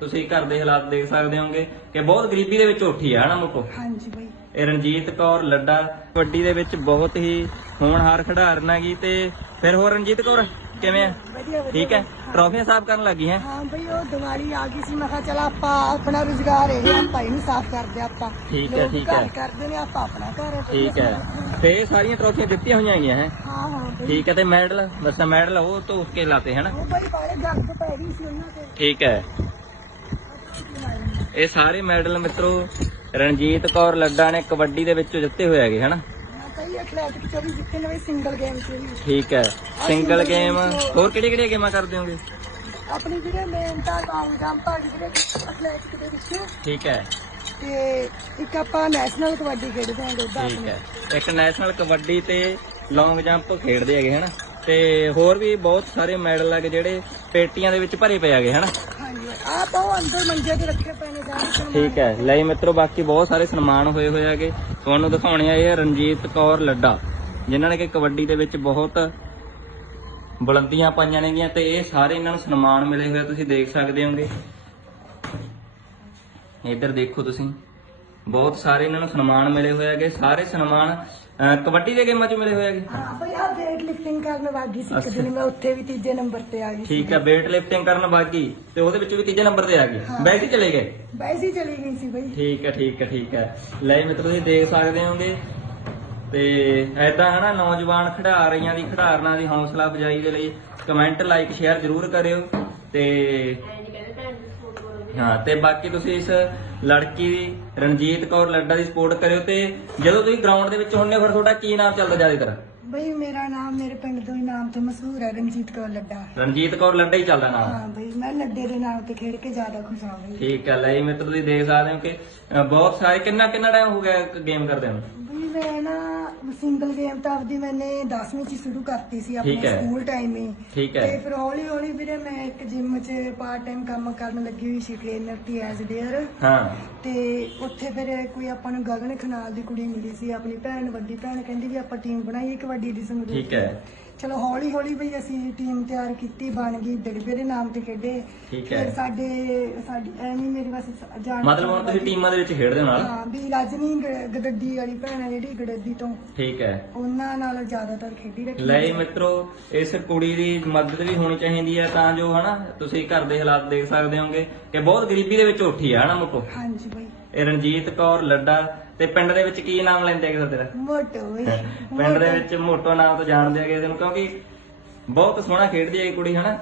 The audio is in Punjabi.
ਤੁਸੀਂ ਘਰ ਦੇ ਹਾਲਾਤ ਦੇਖ ਸਕਦੇ ਹੋਗੇ ਕਿ ਬਹੁਤ ਗਰੀਬੀ ਦੇ ਵਿੱਚ ਉੱਠੀ ਹੈ ਹਨਾ ਮੋਟੋ ਹਾਂਜੀ ਬਈ। ਇਹ ਰਣਜੀਤ ਕੌਰ ਲੱਡਾ ਕਬੱਡੀ ਦੇ ਵਿੱਚ ਬਹੁਤ ਹੀ ਹੋਣਹਾਰ ਖਿਡਾਰਨ ਹੈਗੀ ਤੇ ਫਿਰ ਹੋਰ ਰਣਜੀਤ ਕੌਰ ਕਿਵੇਂ ਆ? ਵਧੀਆ ਵਧੀਆ ਠੀਕ ਹੈ? ਟਰਾਫੀਆਂ ਸਾਫ਼ ਕਰਨ ਲੱਗੀ ਹੈ? ਹਾਂ ਬਈ ਉਹ ਦੀਵਾਲੀ ਆ ਗਈ ਸੀ ਮੈਂ ਕਿਹਾ ਚਲ ਆਪਾਂ ਆਪਣਾ ਰੁਜ਼ਗਾਰ ਇਹ ਆਪਾਂ ਇਹਨੂੰ ਸਾਫ਼ ਕਰਦੇ ਆਪਾਂ। ਠੀਕ ਹੈ, ਠੀਕ ਹੈ। ਕਰਦੇ ਨੇ ਆਪਾਂ ਆਪਣਾ ਘਰ ਠੀਕ ਹੈ। ਤੇ ਸਾਰੀਆਂ ਟਰਾਫੀਆਂ ਦਿੱਤੀਆਂ ਹੋਈਆਂ ਹੈਗੀਆਂ ਹੈ? ਹਾਂ ਹਾਂ ਠੀਕ ਹੈ ਤੇ ਮੈਡਲ ਬਸ ਮੈਡਲ ਉਹ ਤੋਂ ਕੇ ਲਾਤੇ ਹਨਾ? ਉਹ ਬਈ ਬਾਰੇ ਗੱਗ ਪੈ ਗਈ ਸੀ ਉਹਨਾਂ ਤੇ। ਠੀਕ ਹੈ। ਇਹ ਸਾਰੇ ਮੈਡਲ ਮਿੱਤਰੋ ਰਣਜੀਤ ਕੌਰ ਲੱਡਾ ਨੇ ਕਬੱਡੀ ਦੇ ਵਿੱਚ ਜਿੱਤੇ ਹੋਏ ਹੈਗੇ ਹਨਾ? ਮੈਂ ਕਈ ਐਥਲੈਟਿਕ ਚ ਵੀ ਜਿੱਤੇ ਨੇ ਬਈ ਸਿੰਗਲ ਗੇਮ ਚ ਵੀ ਠੀਕ ਹੈ। ਸਿੰਗਲ ਗੇਮ ਹੋਰ ਕਿਹੜੀ ਕਿਹੜੀਆਂ ਗੇਮਾਂ ਕਰਦੇ ਹੋਗੇ? ਆਪਣੀ ਜਿਹੜੇ ਮੇਨ ਤਾਂ ਲੌਂਗ ਜੰਪ ਆ ਜਿਹੜੇ ਐਥਲੈਟਿਕ ਦੇ ਵਿੱਚ। ਠੀਕ ਹੈ। ਤੇ ਇੱਕ ਆਪਾਂ ਨੈਸ਼ਨਲ ਕਬੱਡੀ ਖੇਡਦੇ ਹਾਂ ਦੋਦਾ ਠੀਕ ਹੈ। ਇੱਕ ਨੈਸ਼ਨਲ ਕਬੱਡੀ ਤੇ ਲੌਂਗ ਜੰਪ ਖੇਡਦੇ ਹੈਗੇ ਹਨਾ? ਤੇ ਹੋਰ ਵੀ ਬਹੁਤ ਸਾਰੇ ਮੈਡਲ ਹੈਗੇ ਜਿਹੜੇ ਪੇਟੀਆਂ ਦੇ ਵਿੱਚ ਭਰੇ ਪਏ ਹੈਗੇ ਹਨਾ? ਹਾਂਜੀ। ਆ ਬਹੁਤ ਅੰਦਰ ਮੰਜੇ ਤੇ ਰੱਖੇ ਪਏ ਨੇ ਸਾਰੇ ਠੀਕ ਹੈ। ਲਈ ਮਿੱਤਰੋ ਬਾਕੀ ਬਹੁਤ ਸਾਰੇ ਸਨਮਾਨ ਹੋਏ ਹੋਏ ਹੈਗੇ। ਤੁਹਾਨੂੰ ਦਿਖਾਉਣੇ ਆ ਇਹ ਰਣਜੀਤ ਕੌਰ ਲੱਡਾ ਜਿਨ੍ਹਾਂ ਨੇ ਕਿ ਕਬੱਡੀ ਦੇ ਵਿੱਚ ਬਹੁਤ ਬੁਲੰਦੀਆਂ ਪਾਈਆਂ ਨੇਗੀਆਂ ਤੇ ਇਹ ਸਾਰੇ ਇਹਨਾਂ ਨੂੰ ਸਨਮਾਨ ਮਿਲੇ ਹੋਏ ਆ, ਤੁਸੀਂ ਦੇਖ ਸਕਦੇ ਹੋਗੇ। ਇੱਧਰ ਦੇਖੋ ਤੁਸੀਂ। ਬਹੁਤ ਸਾਰੇ ਇਹਨਾਂ ਨੂੰ ਸਨਮਾਨ ਮਿਲੇ ਹੋਏ ਹੈਗੇ ਸਾਰੇ ਸਨਮਾਨ ਅਹ, ਕਬੱਡੀ ਦੇ ਗੇਮਾਂ 'ਚ ਮਿਲੇ ਹੋਏ ਹੈਗੇ। ਹਾਂ ਬਈ ਆ ਵੇਟ ਲਿਫਟਿੰਗ ਕਰਨ ਵਾਗੀ ਸੀ ਇੱਕ। ਦਿਨ ਮੈਂ ਉੱਥੇ ਵੀ ਤੀਜੇ ਨੰਬਰ ਤੇ ਆ ਗਈ ਸੀ। ਠੀਕ ਹੈ weight lifting ਕਰਨ ਬਾਕੀ ਤੇ ਉਹਦੇ ਵਿੱਚ ਵੀ ਤੀਜੇ ਨੰਬਰ ਤੇ ਆ ਗਈ। ਬੈਠ ਹੀ ਚਲੇ ਗਏ? ਵੈਸੇ ਹੀ ਚਲੀ ਗਈ ਸੀ ਬਈ। ਠੀਕ ਹੈ ਠੀਕ ਹੈ ਠੀਕ ਹੈ। ਲੈ ਮਿੱਤਰੋ ਤੁਸੀਂ ਦੇਖ ਸਕਦੇ ਹੋਗੇ ਤੇ ਐਦਾਂ ਹਨਾ ਨੌਜਵਾਨ ਖਿਡਾਰੀਆਂ ਦੀ ਖਿਡਾਰਨਾਂ ਦੀ ਹੌਸਲਾ ਅਫਜ਼ਾਈ ਦੇ ਲਈ ਕਮੈਂਟ ਲਾਈਕ ਸ਼ੇਅਰ ਜ਼ਰੂਰ ਕਰਿਓ ਤੇ ਹਾਂ ਤੇ ਬਾਕੀ ਤੁਸੀਂ ਇਸ ਲੜਕੀ ਦੀ ਰਣਜੀਤ ਕੌਰ ਲੱਡਾ ਦੀ ਸਪੋਰਟ ਕਰਿਓ ਤੇ ਜਦੋਂ ਤੁਸੀਂ ਗਰਾਊਂਡ ਦੇ ਵਿੱਚ ਹੁੰਦੇ ਹੋ ਫਿਰ ਤੁਹਾਡਾ ਕੀ ਨਾਮ ਚੱਲਦਾ ਜ਼ਿਆਦਾਤਰ? ਬਈ ਮੇਰਾ ਨਾਮ ਮੇਰੇ ਪਿੰਡ ਤੋਂ ਹੀ ਨਾਮ ਤੋਂ ਮਸ਼ਹੂਰ ਹੈ ਰਣਜੀਤ ਕੌਰ ਲੱਡਾ। ਰਣਜੀਤ ਕੌਰ ਲੱਡਾ ਹੀ ਚੱਲਦਾ ਨਾਮ? ਹਾਂ ਬਈ ਮੈਂ ਲੱਡੇ ਦੇ ਨਾਮ ਤੇ ਖੇਡ ਕੇ ਜ਼ਿਆਦਾ ਖੁਸ਼ ਹਾਂ ਬਈ। ਠੀਕ ਹੈ ਲੈ ਮਿੱਤਰ ਤੁਸੀਂ ਦੇਖ ਸਕਦੇ ਹੋ ਕਿ ਬਹੁਤ ਸਾਰੇ ਕਿੰਨਾ ਕਿੰਨਾ ਟਾਈਮ ਹੋ ਗਿਆ ਗੇਮ ਕਰਦੇ ਨੂੰ? ਬਈ ਮੈਂ ਨਾ ਸਿੰਗਲ ਗੇਮ ਤਾਂ ਆਪਦੀ ਮੈਨੇ 10ਵੀਂ ਚ ਹੀ ਸ਼ੁਰੂ ਕਰਤੀ ਸੀ ਆਪਣੇ ਹੈ। ਸਕੂਲ ਟਾਈਮ ਹੀ। ਠੀਕ ਤੇ ਹੈ ਫਿਰ ਹੌਲੀ ਹੌਲੀ ਵੀਰੇ ਮੈਂ ਇੱਕ ਜਿਮ 'ਚ ਪਾਰਟ ਟਾਈਮ ਕੰਮ ਕਰਨ ਲੱਗੀ ਹੋਈ ਸੀ ਟ੍ਰੇਨਰ ਦੀ ਐਜ਼ ਡੇਅਰ ਹਾਂ। ਤੇ ਉੱਥੇ ਫਿਰ ਕੋਈ ਆਪਾਂ ਨੂੰ ਗਗਨ ਖਨਾਲ ਦੀ ਕੁੜੀ ਮਿਲੀ ਸੀ ਆਪਣੀ ਭੈਣ ਵੱਡੀ ਭੈਣ ਕਹਿੰਦੀ ਵੀ ਆਪਾਂ ਟੀਮ ਬਣਾਈਏ ਕਬੱਡੀ ਦੀ ਸੰਗਰੂਰ ਠੀਕ ਹੈ। ਚਲੋ ਹੌਲੀ ਹੌਲੀ ਬਈ ਅਸੀਂ ਟੀਮ ਤਿਆਰ ਕੀਤੀ ਬਣ ਗਈ ਦੜਬੇ ਦੇ ਨਾਮ ਤੇ ਖੇਡੇ। ਠੀਕ ਫਿਰ ਹੈ। ਸਾਡੇ ਸਾਡੀ ਐਵੇਂ ਮੇਰੇ ਬਸ ਜਾਣ ਮਤਲਬ ਹੁਣ ਤੁਸੀਂ ਟੀਮਾਂ ਦੇ ਵਿੱਚ ਖੇਡਦੇ ਹੋ ਨਾਲ? ਹਾਂ ਵੀ ਰਜਨੀ ਗ- ਗਦੱਦੀ ਵਾਲੀ ਭੈਣ ਹੈ ਜਿਹੜੀ ਗੜੱਦੀ ਤੋਂ। ਠੀਕ ਹੈ। ਉਹਨਾਂ ਨਾਲ ਜ਼ਿਆਦਾਤਰ ਖੇਡੀ ਰੱਖੀ ਲੈ ਮਿੱਤਰੋ ਇਸ ਕੁੜੀ ਦੀ ਮਦਦ ਵੀ ਹੋਣੀ ਚਾਹੀਦੀ ਹੈ ਤਾਂ ਜੋ ਹਨਾ ਤੁਸੀਂ ਘਰ ਦੇ ਹਾਲਾਤ ਦੇਖ ਸਕਦੇ ਹੋਗੇ ਕਿ ਬਹੁਤ ਗਰੀਬੀ ਦੇ ਵਿੱਚ ਉੱਠੀ ਹੈ ਹਨਾ ਮੁੱਕੋ? ਹਾਂਜੀ ਬਈ। ਇਹ ਰਣਜੀਤ ਕੌਰ ਲੱਡਾ ਤੇ ਪਿੰਡ ਦੇ ਵਿੱਚ ਕੀ ਨਾਮ ਲੈਂਦੇ ਹੈਗੇ ਤੁਹਾਡੇ ਦਾ? ਮੋਟੋ ਪਿੰਡ ਦੇ ਵਿੱਚ ਮੋਟੋ ਨਾਮ ਤੋਂ ਜਾਣਦੇ ਹੈਗੇ ਇਹਨੂੰ ਕਿਉਂਕਿ ਬਹੁਤ ਸੋਹਣਾ ਖੇਡਦੀ ਹੈ ਇਹ ਕੁੜੀ ਹਨਾ?